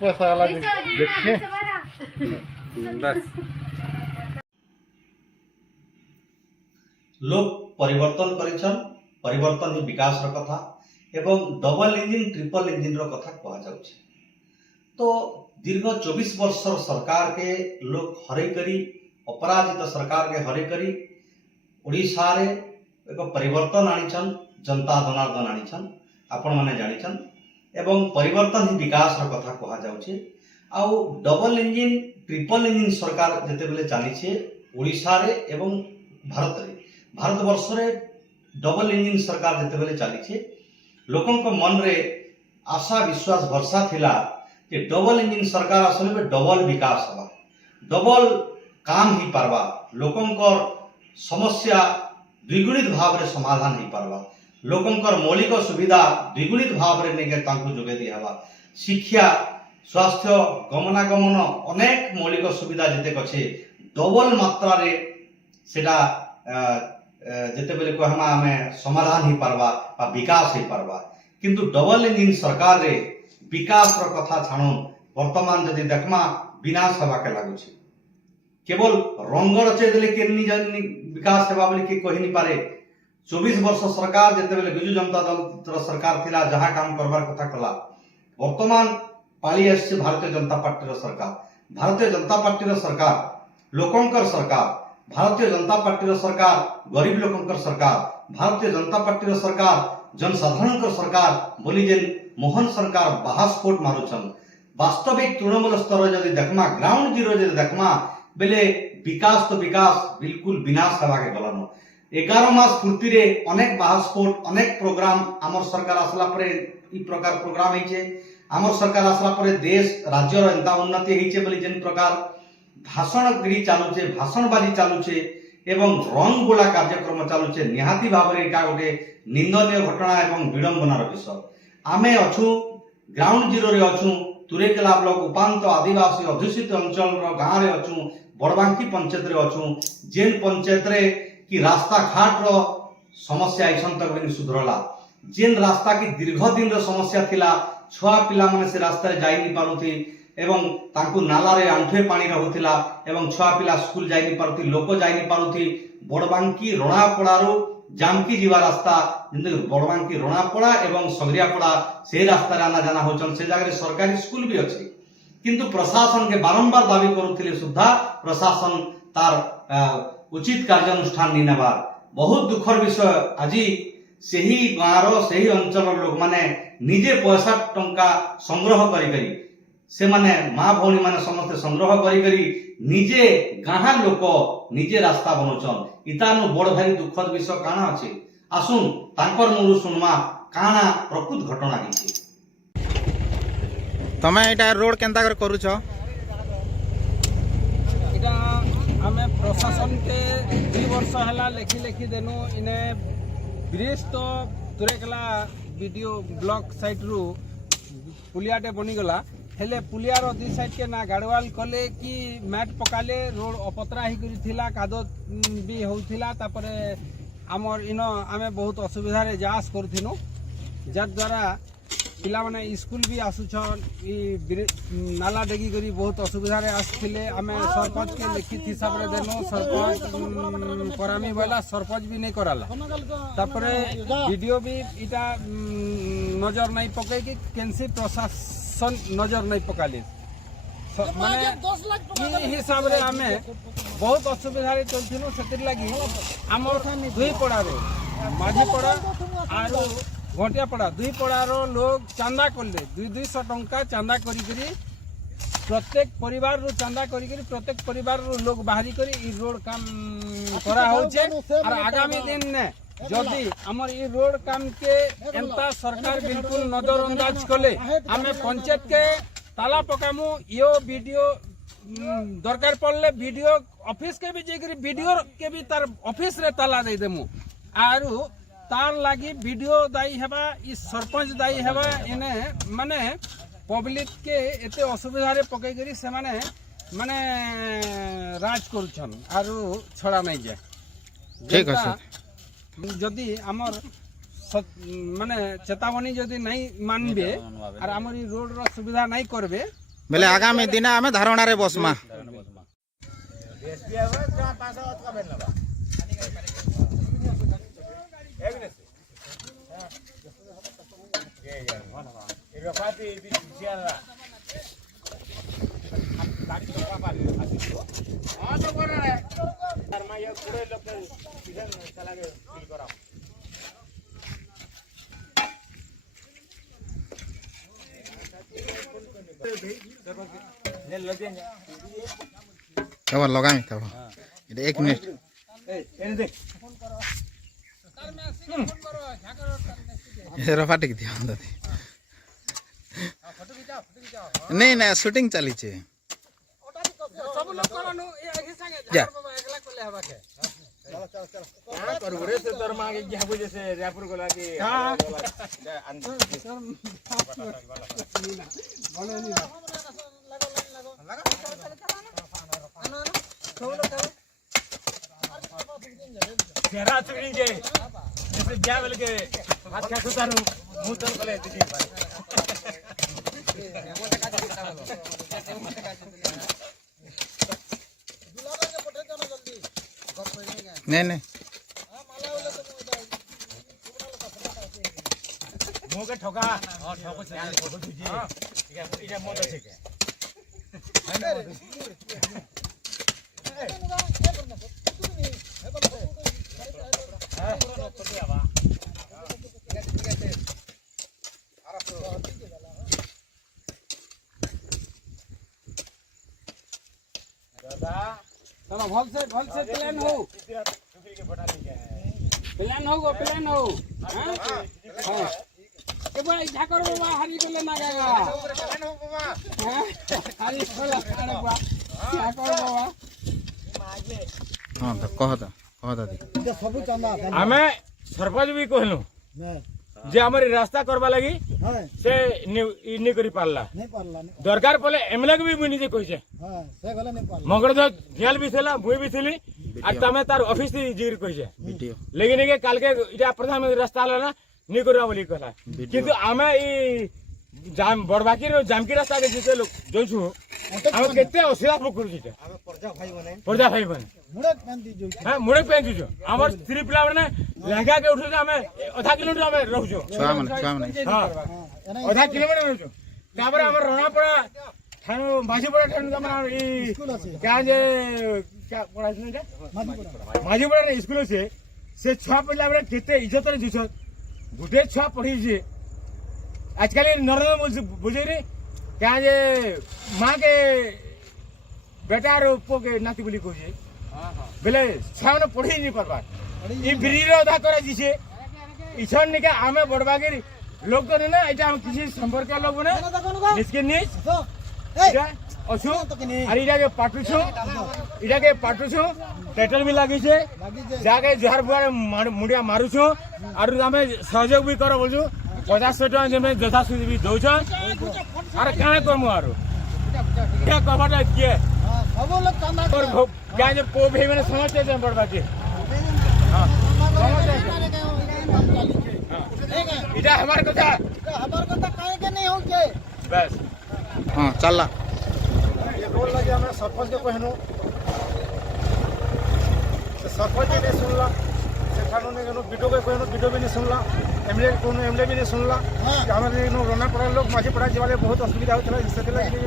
पैसा वाला देखिए बस। लोग परिवर्तन करिछन, परिवर्तन ही विकास रो कथा एवं डबल इंजिन ट्रिपल इंजिन रो कथा कहा जाउछे। तो दीर्घ 24 वर्ष सरकार के लोग हरै करी, अपराजित सरकार के हरै करी ओडिशा रे एक परिवर्तन आनिछन, जनता जनार्दन आनिछन, आपण माने जानिछन एवं परिवर्तन ही विकास रो कथा कहा जाउछे। आउ डबल इंजिन ट्रिपल इंजिन सरकार जते बेले चलीछे ओडिशा रे एवं भारत वर्ष रे डबल इंजिन सरकार जते बेले चलीछे, लोकन को मन रे आशा विश्वास भरसा थिला कि डबल इंजिन सरकार असले में डबल विकास हवा, डबल काम ही पारबा, लोकन को समस्या द्विगुणित भाव रे समाधान ही पारबा, लोकन को मौलिक सुविधा द्विगुणित भाव रे नेगे तांको जोगे दी हवा, शिक्षा स्वास्थ्य गमनागमन अनेक मौलिक सुविधा जते कछे डबल मात्रा रे सेटा जते बेले कहमा हमें समाधान ही पारबा बा विकास ही पारबा। किंतु डबल इंजिन सरकार रे विकास रो कथा छाणो वर्तमान जदि देखमा विनाश हवा के लागुछे। केवल रंग रचे देले के विकास हेबा बोली के कहि नि पारे। 24 वर्ष सरकार जते बेले बिजू जनता दल सरकार थिला जहा काम करबार कथा कला, वर्तमान पाली आसे भारतीय जनता पार्टी रो सरकार, भारतीय जनता पार्टी रो सरकार लोकंकर सरकार, भारतीय जनता पार्टी रो सरकार गरीब लोकंकर सरकार, भारतीय जनता पार्टी रो सरकार जनसाधारण सरकार बोली जेन मोहन सरकार बाहास्फोट मारुछन। वास्तविक तृणमूल स्तर जदि देखमा, ग्राउंड जीरो जदि देखमा बेले विकास तो विकास बिल्कुल विनाश हवा के गलन। 11 मास पूर्ति रे अनेक बाहास्फोट अनेक प्रोग्राम आमर सरकार आसला परे ई प्रकार प्रोग्राम हिचे, आमर सरकार आसला परे देश राज्य रो एंता उन्नति हिचे बोली जेन प्रकार भाषणगिरी चालुचे, भाषणबाजी चालुचे एवं रंग गोला कार्यक्रम चालुचे, निहाती भाव रे का गोटे निंदनीय घटना एवं विडंबनार विषय। आमे अछु ग्राउंड जीरो रे अछु तुरेकेला ब्लॉक उपांत आदिवासी अध्युषित अंचल रो गां रे अछु, बड़बांकी पंचायत रे अछु, जेन पंचायत रे कि रास्ता घाट रो समस्या ऐसन तक भी सुधरला, जेन रास्ता की दीर्घ दिन रो समस्या थिला, छुआ पिला माने से रास्ता रे जाई नि पारुथि एवं तांकु नाला रे आंठुए पानी रहुथिला एवं छुआ पिला स्कूल जाई नि पारुथि, लोक जाई नि पारुथि। बड़बांकी रणापड़ारू जामकी जीवा रास्ता जिंदे बड़बांकी रणापड़ा एवं सगरियापड़ा से रास्ता रे आना जाना होचन, से जगह सरकारी स्कूल भी अछि। किंतु प्रशासन के बारंबार दाबी करुथिले सुद्धा प्रशासन तार उचित कार्यानुष्ठान नि नेबार बहुत दुखर विषय। आज सेही गाँव सेही अंचल लोक माने निजे पैसा टंका संग्रह करी से माने माँ भौणी माने समस्त संग्रह करी निजे गाँ लोक निजे रास्ता बनौछन। इतानु बड़ भारी दुखद विषय काना अछि, आसुन तांकर मुरु सुनमा काना प्रकृत घटना हिचे। तमे एटा रोड केंता कर करूछ? इटा आमे प्रशासन के 2 वर्ष हला लेखी देनु। इने ब्रिज तो तुरेकला वीडियो ब्लॉक साइड रु पुलियाटे बनी गला, हेले पुलियार 2 साइड के ना गाड़वाल कले कि मैट पकाले, रोड अपतरा ही करी थिला, कादो भी होउथिला। तापरे हमर इनो आमे बहुत असुविधा रे जास करथिनु, जार द्वारा पिला माने स्कूल भी आसुछन। ई नाला डेगी करी बहुत असुविधा रे आसथिले। आमे सरपंच के लिखित हिसाब रे देनु, सरपंच करामी बोला, सरपंच भी नहीं कराला। तापरे वीडियो भी इटा नजर नहीं पके कि केनसी प्रशासन नजर नहीं पकाली, माने हिसाब रे आमे बहुत असुविधा रे चलथिनु। सेतिर लागि हमर 2 पड़ा रे माझी पड़ा आरो घोटिया पड़ा 2 पड़ार लोग चांदा करले 200 टंका चांदा करी प्रत्येक परिवार रो चांदा करी प्रत्येक परिवार रो लोग बाहरी करी ई रोड काम करा होचे। और आगामी दिन ने जदि हमर ई रोड काम के एंता सरकार बिल्कुल नजरअंदाज कले, हमें पंचायत के ताला पकामु। यो वीडियो दरकार पड़ले वीडियो ऑफिस के भी जेकरी वीडियो के भी तार ऑफिस रे ताला दे देमु। आरु तार लागी वीडियो दायी हेबा, ई सरपंच दायी हेबा। इने माने पब्लिक के एते असुविधा रे पकई करी से माने माने राज करूछन आरु छड़ा नहीं जाए। ठीक है जदि हमर माने चेतावनी जदि नहीं मानबे और हमर ई रोड रो सुविधा नहीं करबे ବେଲେ ଆଗାମୀ ଦିନେ ଆମେ ଧାରଣାରେ ବସମା। तब लगाएं तब ये 1 मिनट ये रफा टिक दिया अंदर नहीं ना शूटिंग चली छे सब लोग करनु ए आगे संगे जा। बाबा एकला कोले हवा के क्या करू रे से तोर मांगे क्या बुझे से रायपुर गोला की हां घेरा चुगड़ी के जैसे क्या बोल के हाथ क्या सुतारू मुंह तल कोले दीदी नहीं नहीं मुंह के ठोका हां ठोको से ठोको तुझे ठीक है इधर मोद अच्छे के चलो भल से प्लान हो प्लान हो हां ए भाई झाकर बाबा हरी कोले ना गागा हां हरी कोले अरे बा झाकर बाबा हां तो कह दा हमें सरपंच भी कहलु जे हमर रास्ता करबा लगी से नी करी पारला दरकार पले एमएलए भी मुनि जे कहिसे मगर जो जेल भी थला बुई भी थली आ तमे तार ऑफिस थी जिर कहिसे वीडियो लेकिन के काल के इटा प्रधान रास्ता हला नी करबा बोली कहला किंतु हमें ई जाम बड़बाकी रो जामकी रास्ता के जिते लोग जोछु हम केते असुविधा भोग करू छिते हम पर्जा भाई बने हां मुड़े पेन जुजो हमर स्त्री पिला माने लहंगा के उठो हमें आधा किलोमीटर हमें रहजो छुआ मन हां आधा किलोमीटर रहजो तापर हमर रोनापड़ा थानो माझीपड़ा थानो हमर ई क्या जे क्या पढ़ा छै माझीपड़ा रे स्कूल से छुआ पिला माने केते इज्जत रे जुछ गुडे छुआ पढ़ी जे आजकल नरेंद्र मोदी बुझे रे क्या जे माँ के बेटा रो पो के नाती बोली को जे बेले छाव ने पढ़ी नहीं परबा ई बिरी रे अधा करे जिसे इछन निका हमें बड़बागे लोग तो ना एटा हम किसी संपर्क लोग बने निसके निस इटा असु अरे इटा के पाटू छो टाइटल भी लागी छे जाके जोहार बुआर मुडिया मारू छो आरु हमें सहयोग भी करो बोलछु 50 टका जमे जथा सुधी भी दउछ अरे काहे करमु आरो क्या करबाटा के सब लोग चंदा और क्या जे पो भे में समझते जे बड़बाकी हां इटा हमार कथा काहे के नहीं हो के बस हां चलला ये रोल लगे हमें सरपंच के कहनु सरपंच ने सुनला से खानो ने वीडियो के कहनु वीडियो भी नहीं सुनला एमएलए को एमएलए भी नहीं सुनला कि हमारे रोना पड़ा लोग माझी पड़ा वाले बहुत असुविधा होता है इससे लगे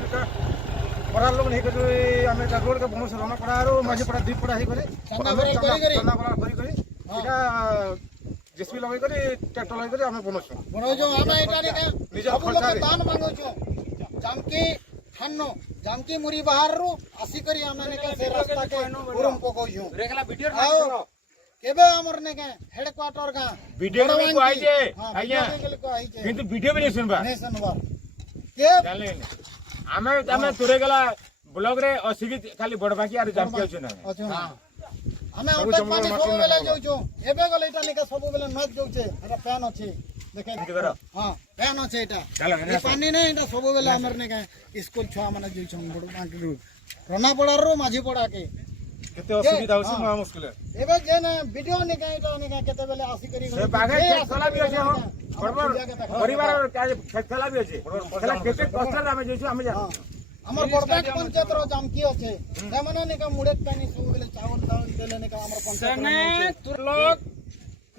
पड़ा लोग नहीं कर हमें रोड के बहुत रोना पड़ा और माझी पड़ा द्वीप पड़ा ही करे चंदा बड़ा करी एटा जेसीबी लगाई करे ट्रैक्टर लगाई करे हमें बनोछो हमें एटा ने निज सब लोग खर्चा दान मांगो छो जामकी मुरी बाहर रू आसी करी हमें के से रास्ता के उरम पको छो रेखला वीडियो केबे हमर ने के हेडक्वार्टर का वीडियो में को आई जे आइया किंतु वीडियो भी नहीं सुनबा के जानले हमें तुरे गला ब्लॉग रे असिगी खाली बड़बाकी आर जामकी अछि ना हमें ओटे पानी सब बेले जाउ छो एबे गले इटा ने के सब बेले मैच जाउ छे एटा फैन अछि देखे हां फैन अछि एटा ए पानी नै एटा सब बेले हमर ने के स्कूल छुआ माने जाउ छो बड़बाकी रोना पड़ा रो माझी पड़ा के केते असुविधा होछि महा मुश्किल एबे जे ने वीडियो ने के एटा ने के केते बेले आसी करी से बागे खेला भी अछि हम बड़बड़ परिवार का खेला भी अछि खेला केते कष्ट हमें जे हमें हमर बड़बाक पंचायत रो जानकी আছে ସେମାନେ নেকা মুড়ে পানি সব গলে চাউল দাউল দেলে নেকা हमर पंचायत सेने तुरलोक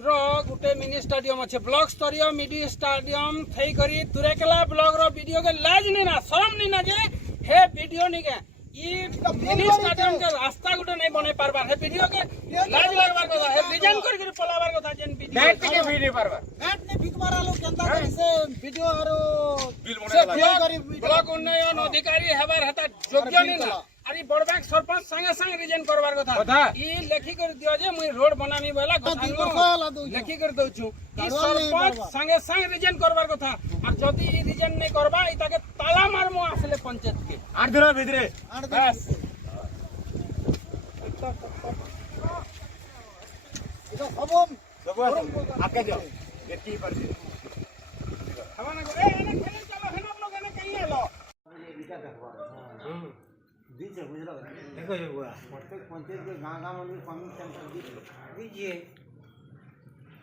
रो गुटे मिनी स्टेडियम अच्छे ब्लॉक स्तरीय मिनी स्टेडियम थई करी तुरेकला ब्लॉक रो वीडियो के लाज नहीं ना शरम नहीं ना जे हे वीडियो नहीं के ई मिनी स्टेडियम के रास्ता गुटे नहीं बने पारबार हे वीडियो के लाज लगबार কথা हे डिजाइन करी करी पलाबार কথা जेन वीडियो बैठ के वीडियो पारबा गाट ने भिक मारा लोग जनता करी से वीडियो आरो बिल से बने ब्लॉक उन्नयन अधिकारी हेबार हेता योग्य नहीं ना अरे बड़बाक सरपंच संगे संग रिजन करबार কথা। কথা ई लेखी कर दियो जे मुई रोड बनामी वाला लेखी कर दउ छु ई सरपंच संगे संग रिजन करबार কথা और जदी ई रिजन नहीं करबा ई ताके ताला मारमु आसले पंचायत के 8 दिन भीतरे बस এটা খবর सब आके जाओ गेटी पर से हमने को ए एने खेले चलो हम लोग एने कहीं हेलो देखो ये हुआ प्रत्येक पंचायत के गाँव गाँव में कमी सेंटर दीजिए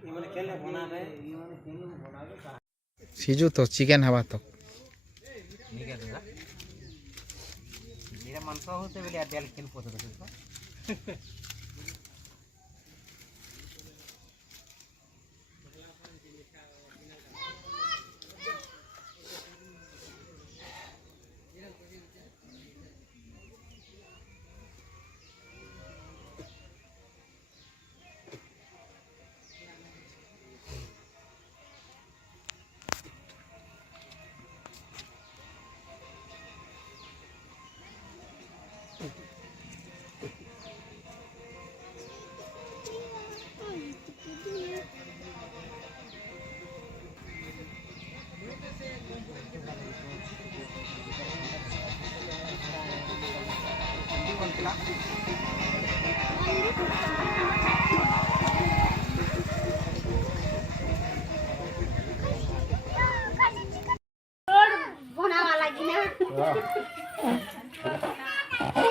ये मैंने खेलने बना रहे ये मैंने खेलने बना रहे सीजू तो चिकन हवा तो मेरा मन तो होते बोले अड्याल खेल पोते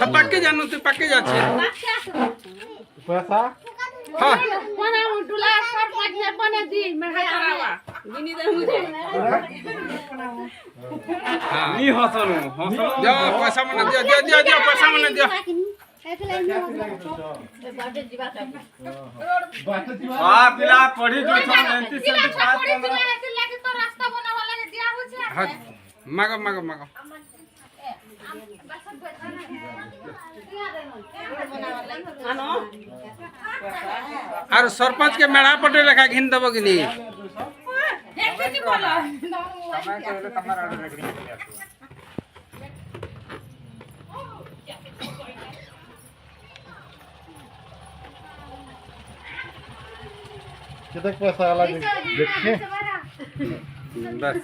तो पक्के जानू तू पक्के जाछे पैसा हां बना उठला सब पटने बने दी मैं करावा गिनी दे मुझे नी हसनु जा पैसा मने दिया पैसा मने दिया पिला पढ़ी जो छन 95 तो रास्ता बनावा लगे दिया हो छे हां मागो और सरपंच के मेढ़ा पटे रखा घिन दबो कि नहीं कितने पैसा वाला देखे बस